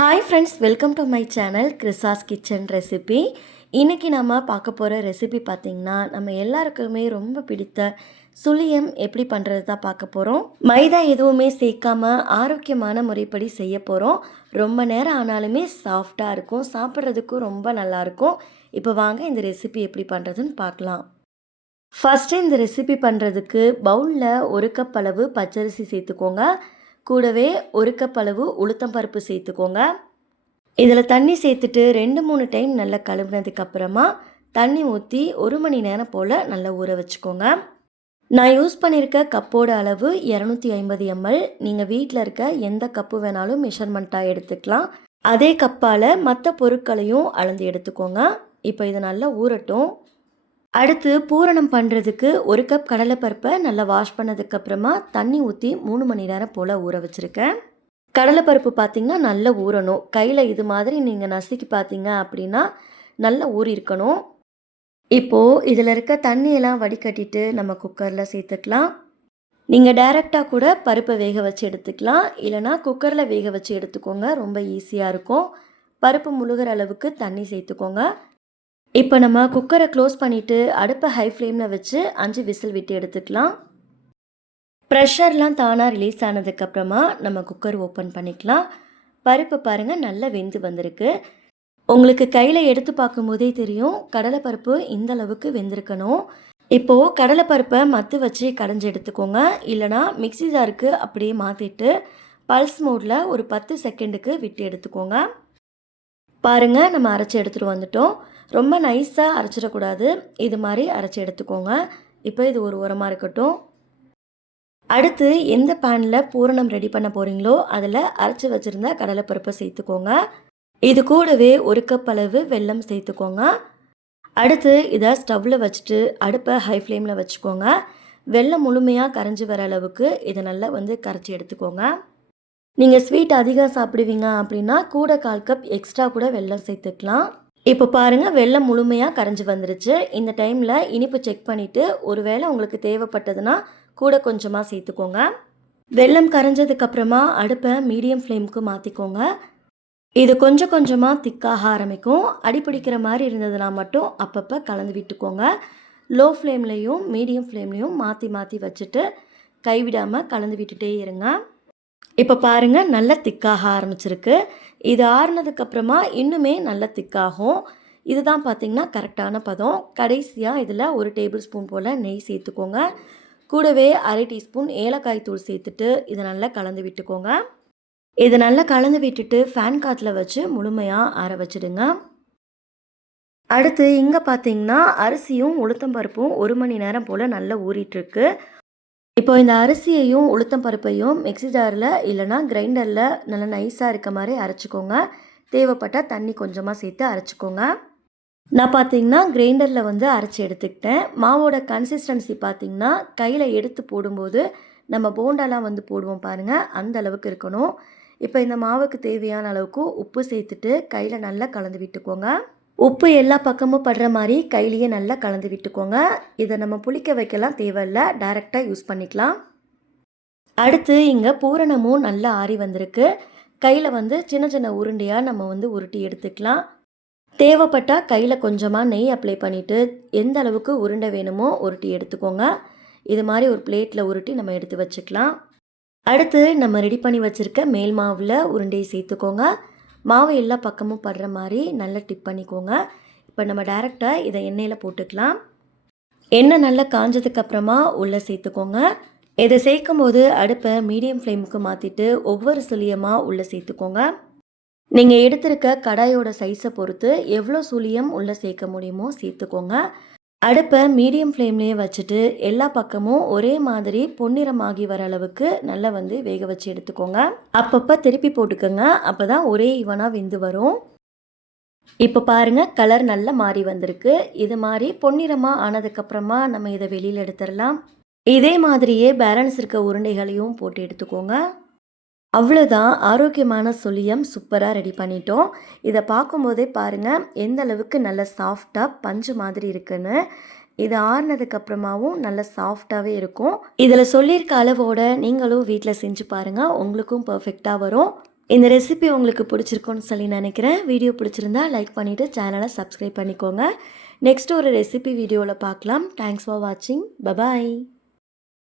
Hi friends, welcome to my channel கிறிஸாஸ் kitchen recipe. இன்றைக்கி நம்ம பார்க்க போகிற ரெசிபி பார்த்திங்கன்னா, நம்ம எல்லாருக்குமே ரொம்ப பிடித்த சுழியம் எப்படி பண்ணுறது தான் பார்க்க போகிறோம். மைதா எதுவுமே சேர்க்காம ஆரோக்கியமான முறைப்படி செய்ய போகிறோம். ரொம்ப நேரம் ஆனாலுமே சாஃப்டாக இருக்கும், சாப்பிட்றதுக்கும் ரொம்ப நல்லாயிருக்கும். இப்போ வாங்க இந்த ரெசிபி எப்படி பண்ணுறதுன்னு பார்க்கலாம். ஃபஸ்ட்டு இந்த ரெசிபி பண்ணுறதுக்கு பவுலில் 1 கப் அளவு பச்சரிசி சேர்த்துக்கோங்க. கூடவே 1 கப் அளவு உளுத்தம் பருப்பு சேர்த்துக்கோங்க. இதில் தண்ணி சேர்த்துட்டு 2-3 டைம் நல்லா கழுவுனதுக்கப்புறமா தண்ணி ஊற்றி 1 மணி நேரம் போல் நல்லா ஊற வச்சுக்கோங்க. நான் யூஸ் பண்ணியிருக்க கப்போட அளவு 250 ml. நீங்கள் வீட்டில் இருக்க எந்த கப்பு வேணாலும் மெஷர்மெண்ட்டாக எடுத்துக்கலாம். அதே கப்பால் மற்ற பொருட்களையும் அளந்து எடுத்துக்கோங்க. இப்போ இதை நல்லா ஊறட்டும். அடுத்து பூரணம் பண்ணுறதுக்கு 1 கப் கடலைப்பருப்பை நல்லா வாஷ் பண்ணதுக்கப்புறமா தண்ணி ஊற்றி 3 மணி நேரம் போல் ஊற வச்சுருக்கேன். கடலைப்பருப்பு பார்த்திங்கன்னா நல்லா ஊறணும். கையில் இது மாதிரி நீங்கள் நசுக்கி பார்த்தீங்க அப்படின்னா நல்லா ஊறியிருக்கணும். இப்போது இதில் இருக்க தண்ணியெல்லாம் வடிகட்டிட்டு நம்ம குக்கரில் சேர்த்துக்கலாம். நீங்கள் டைரெக்டாக கூட பருப்பை வேக வச்சு எடுத்துக்கலாம், இல்லைனா குக்கரில் வேக வச்சு எடுத்துக்கோங்க, ரொம்ப ஈஸியாக இருக்கும். பருப்பு முழுகிற அளவுக்கு தண்ணி சேர்த்துக்கோங்க. இப்போ நம்ம குக்கரை க்ளோஸ் பண்ணிவிட்டு அடுப்பை ஹை ஃப்ளேமில் வச்சு 5 விசில் விட்டு எடுத்துக்கலாம். ப்ரெஷர்லாம் தானாக ரிலீஸ் ஆனதுக்கப்புறமா நம்ம குக்கர் ஓப்பன் பண்ணிக்கலாம். பருப்பு பாருங்கள் நல்லா வெந்து வந்திருக்கு. உங்களுக்கு கையில் எடுத்து பார்க்கும்போதே தெரியும் கடலைப்பருப்பு இந்த அளவுக்கு வெந்திருக்கணும். இப்போது கடலைப்பருப்பை மத்து வச்சு கடைஞ்சி எடுத்துக்கோங்க, இல்லைனா மிக்ஸி ஜாருக்கு அப்படியே மாற்றிட்டு பல்ஸ் மோடில் ஒரு 10 செகண்டுக்கு விட்டு எடுத்துக்கோங்க. பாருங்கள், நம்ம அரைச்சி எடுத்துகிட்டு வந்துட்டோம். ரொம்ப நைஸாக அரைச்சிடக்கூடாது, இது மாதிரி அரைச்சி எடுத்துக்கோங்க. இப்போ இது ஒரு உரமாக இருக்கட்டும். அடுத்து எந்த பேனில் பூரணம் ரெடி பண்ண போகிறீங்களோ அதில் அரைச்சி வச்சுருந்த கடலைப்பருப்பை சேர்த்துக்கோங்க. இது கூடவே 1 கப் அளவு வெல்லம் சேர்த்துக்கோங்க. அடுத்து இதை ஸ்டவ்வில் வச்சுட்டு அடுப்பை ஹை ஃப்ளேமில் வச்சுக்கோங்க. வெல்லம் முழுமையாக கரைஞ்சி வர அளவுக்கு இதை நல்லா கரைச்சி எடுத்துக்கோங்க. நீங்கள் ஸ்வீட் அதிகம் சாப்பிடுவீங்க அப்படின்னா கூட 1/4 கப் எக்ஸ்ட்ரா கூட வெல்லம் சேர்த்துக்கலாம். இப்போ பாருங்கள், வெல்லம் முழுமையாக கரைஞ்சி வந்துருச்சு. இந்த டைமில் இனிப்பு செக் பண்ணிவிட்டு ஒருவேளை உங்களுக்கு தேவைப்பட்டதுன்னா கூட கொஞ்சமாக சேர்த்துக்கோங்க. வெல்லம் கரைஞ்சதுக்கப்புறமா அடுப்பை மீடியம் ஃப்ளேமுக்கு மாற்றிக்கோங்க. இது கொஞ்சம் கொஞ்சமாக திக்காக ஆரம்பிக்கும். அடிப்பிடிக்கிற மாதிரி இருந்ததுன்னா மட்டும் அப்பப்போ கலந்து விட்டுக்கோங்க. லோ ஃப்ளேம்லேயும் மீடியம் ஃப்ளேம்லேயும் மாற்றி மாற்றி வச்சுட்டு கைவிடாமல் கலந்து விட்டுட்டே இருங்க. இப்போ பாருங்கள், நல்லா திக்காக ஆரம்பிச்சிருக்கு. இது ஆறுனதுக்கப்புறமா இன்னுமே நல்லா திக்காகும். இதுதான் பார்த்திங்கன்னா கரெக்டான பதம். கடைசியாக இதில் 1 டேபிள் ஸ்பூன் போல் நெய் சேர்த்துக்கோங்க. கூடவே 1/2 டீஸ்பூன் ஏலக்காய் தூள் சேர்த்துட்டு இதை நல்லா கலந்து விட்டுக்கோங்க. இதை நல்லா கலந்து விட்டுட்டு ஃபேன் காற்றுல வச்சு முழுமையாக ஆற வச்சுடுங்க. அடுத்து இங்கே பார்த்திங்கன்னா அரிசியும் உளுத்தம் பருப்பும் 1 மணி நேரம் போல் நல்லா ஊறிட்டுருக்கு. இப்போ இந்த அரிசியையும் உளுத்தம் பருப்பையும் மிக்ஸி ஜாரில் இல்லைனா கிரைண்டரில் நல்லா நைஸாக இருக்க மாதிரி அரைச்சிக்கோங்க. தேவைப்பட்டால் தண்ணி கொஞ்சமாக சேர்த்து அரைச்சிக்கோங்க. நான் பார்த்திங்கன்னா கிரைண்டரில் அரைச்சி எடுத்துக்கிட்டேன். மாவோட கன்சிஸ்டன்சி பார்த்திங்கன்னா கையில் எடுத்து போடும்போது நம்ம போண்டாலாம் போடுவோம் பாருங்கள், அந்த அளவுக்கு இருக்கணும். இப்போ இந்த மாவுக்கு தேவையான அளவுக்கு உப்பு சேர்த்துட்டு கையில் நல்லா கலந்து விட்டுக்கோங்க. உப்பு எல்லா பக்கமும் படுற மாதிரி கையிலேயே நல்லா கலந்து விட்டுக்கோங்க. இதை நம்ம புளிக்க வைக்கலாம் தேவையில்லை, டைரெக்டாக யூஸ் பண்ணிக்கலாம். அடுத்து இங்கே பூரணமும் நல்லா ஆறி வந்திருக்கு. கையில் சின்ன சின்ன உருண்டையாக நம்ம உருட்டி எடுத்துக்கலாம். தேவைப்பட்டால் கையில் கொஞ்சமாக நெய் அப்ளை பண்ணிவிட்டு எந்த அளவுக்கு உருண்டை வேணுமோ உருட்டி எடுத்துக்கோங்க. இது மாதிரி ஒரு பிளேட்டில் உருட்டி நம்ம எடுத்து வச்சுக்கலாம். அடுத்து நம்ம ரெடி பண்ணி வச்சுருக்க மேல் மாவில் உருண்டையை சேர்த்துக்கோங்க. மாவு எல்லா பக்கமும் படுற மாதிரி நல்லா டிப் பண்ணிக்கோங்க. இப்போ நம்ம டைரெக்டாக இதை எண்ணெயில் போட்டுக்கலாம். எண்ணெய் நல்லா காஞ்சதுக்கப்புறமா உள்ளே சேர்த்துக்கோங்க. இதை சேர்க்கும் போது அடுப்பை மீடியம் ஃப்ளேமுக்கு மாற்றிட்டு ஒவ்வொரு சுழியமாக உள்ளே சேர்த்துக்கோங்க. நீங்கள் எடுத்திருக்க கடாயோட சைஸை பொறுத்து எவ்வளோ சுழியம் உள்ளே சேர்க்க முடியுமோ சேர்த்துக்கோங்க. அடுப்பை மீடியம் ஃப்ளேம்லேயே வச்சுட்டு எல்லா பக்கமும் ஒரே மாதிரி பொன்னிறமாகி வர அளவுக்கு நல்லா வேக வச்சு எடுத்துக்கோங்க. அப்பப்போ திருப்பி போட்டுக்கோங்க, அப்போ தான் ஒரே ஈவனாக வெந்து வரும். இப்போ பாருங்கள், கலர் நல்லா மாறி வந்திருக்கு. இது மாதிரி பொன்னிறமாக ஆனதுக்கப்புறமா நம்ம இதை வெளியில் எடுத்துடலாம். இதே மாதிரியே பேலன்ஸ் இருக்க உருண்டைகளையும் போட்டு எடுத்துக்கோங்க. அவ்வளோதான், ஆரோக்கியமான சுழியம் சூப்பராக ரெடி பண்ணிட்டோம். இதை பார்க்கும்போதே பாருங்கள் எந்த அளவுக்கு நல்ல சாஃப்டாக பஞ்சு மாதிரி இருக்குன்னு. இது ஆறுனதுக்கப்புறமாவும் நல்ல சாஃப்டாகவே இருக்கும். இதில் சொல்லியிருக்க அளவோட நீங்களும் வீட்டில் செஞ்சு பாருங்கள், உங்களுக்கும் பர்ஃபெக்டாக வரும். இந்த ரெசிபி உங்களுக்கு பிடிச்சிருக்கும்னு சொல்லி நினைக்கிறேன். வீடியோ பிடிச்சிருந்தா லைக் பண்ணிவிட்டு சேனலை சப்ஸ்கிரைப் பண்ணிக்கோங்க. நெக்ஸ்ட் ஒரு ரெசிபி வீடியோவில் பார்க்கலாம். தேங்க்ஸ் ஃபார் வாட்சிங். பபாய்.